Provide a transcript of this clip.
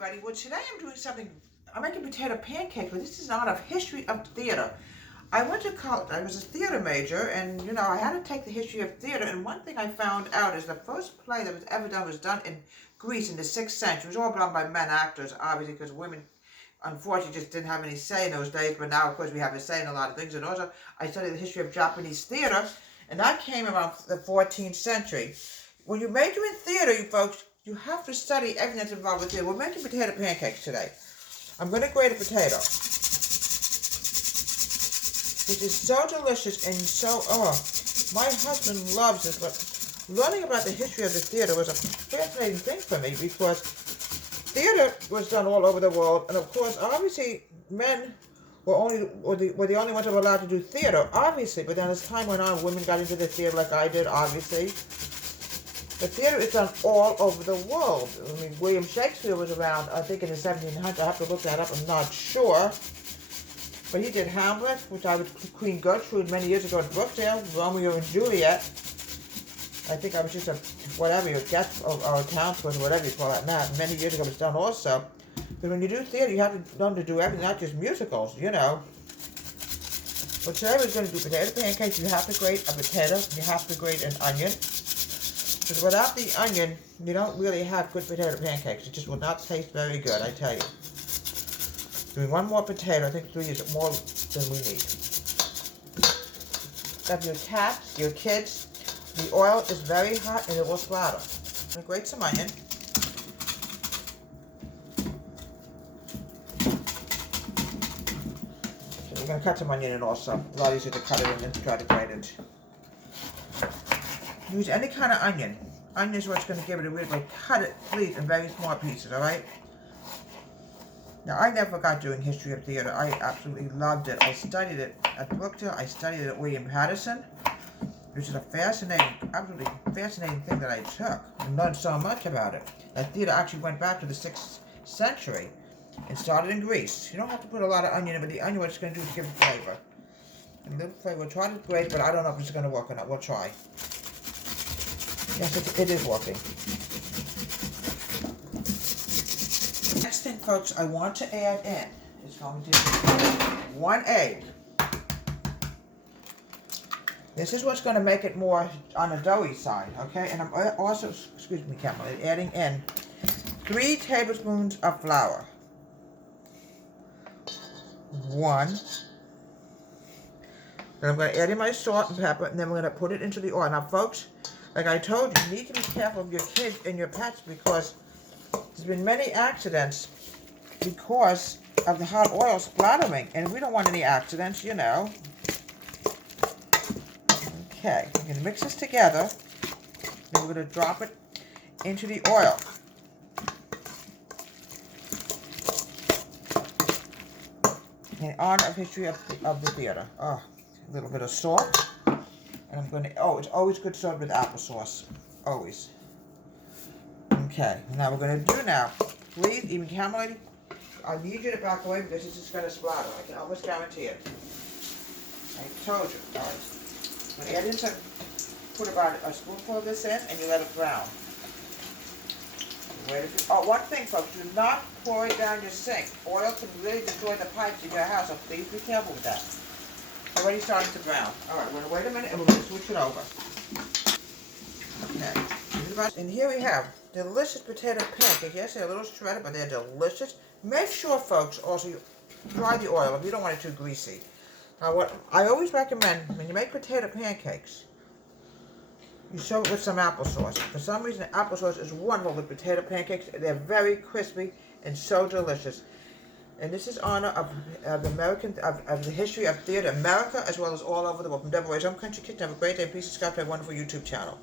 everybody. Well, today I'm doing something, I'm making potato pancakes, but this is not of history of theater. I went to college, I was a theater major, and you know, I had to take the history of theater, and one thing I found out is the first play that was ever done was done in Greece in the 6th century. It was all done by men actors, obviously, because women, unfortunately, just didn't have any say in those days, but now, of course, we have a say in a lot of things. And also, I studied the history of Japanese theater, and that came around the 14th century. When you major in theater, you folks, you have to study everything that's involved with theater. We're making potato pancakes today. I'm going to grate a potato. This is so delicious and so, my husband loves this, but learning about the history of the theater was a fascinating thing for me because theater was done all over the world, and of course, obviously, men were the only ones that were allowed to do theater, obviously, but then as time went on, women got into the theater like I did, obviously. The theater is done all over the world. I mean, William Shakespeare was around, I think in the 1700s, I have to look that up, I'm not sure. But he did Hamlet, which I was Queen Gertrude many years ago in Brookdale, Romeo and Juliet. I think I was just a, whatever, a guest or a townsperson, or whatever you call that now. Many years ago it was done also. But when you do theater, you have to learn to do everything, not just musicals, you know. But today we're going to do potato pancakes. You have to grate a potato. You have to grate an onion. Because without the onion, you don't really have good potato pancakes. It just will not taste very good, I tell you. Doing one more potato, I think 3 is more than we need. Have your cats, your kids. The oil is very hot and it will splatter. I'm going to grate some onion. So we're going to cut some onion in also. A lot easier to cut it in than to try to grate it. Use any kind of onion. Onion is what's going to give it a weird way. Cut it, please, in very small pieces, alright? Now, I never got doing history of theater. I absolutely loved it. I studied it at Brookdale. I studied it at William Patterson, which is a fascinating, absolutely fascinating thing that I took and learned so much about it. That theater actually went back to the 6th century and started in Greece. You don't have to put a lot of onion in, but the onion, what it's going to do is give it flavor. And a little flavor. We'll try to grate, but I don't know if it's going to work or not. We'll try. Yes, it is working. Next thing, folks, I want to add in is going to be 1 egg. This is what's going to make it more on the doughy side, okay? And I'm also, excuse me, Cameron, adding in 3 tablespoons of flour. 1. Then I'm going to add in my salt and pepper, and then we're going to put it into the oil. Now, folks, like I told you, you need to be careful of your kids and your pets because there's been many accidents because of the hot oil splattering, and we don't want any accidents, you know. Okay, I'm going to mix this together, then we're going to drop it into the oil. In honor of history of the theater. Oh, a little bit of salt. And I'm going to, it's always good served with applesauce. Always. Okay, now we're going to do now. Please, even camera lady, I need you to back away because this is going to splatter. I can almost guarantee it. I told you. All right. I'm going to add in some, put about a spoonful of this in and you let it brown. One thing, folks, do not pour it down your sink. Oil can really destroy the pipes in your house, so please be careful with that. It's already starting to brown. All right, we're going to wait a minute and we're going to switch it over. Okay. And here we have delicious potato pancakes. Yes, they're a little shredded, but they're delicious. Make sure, folks, also you dry the oil if you don't want it too greasy. Now, what I always recommend when you make potato pancakes, you serve it with some applesauce. For some reason, applesauce is wonderful with potato pancakes. They're very crispy and so delicious. And this is honor of the history of theater, America, as well as all over the world. From Deborah's Home Country Kitchen. Have a great day. Please subscribe to my wonderful YouTube channel.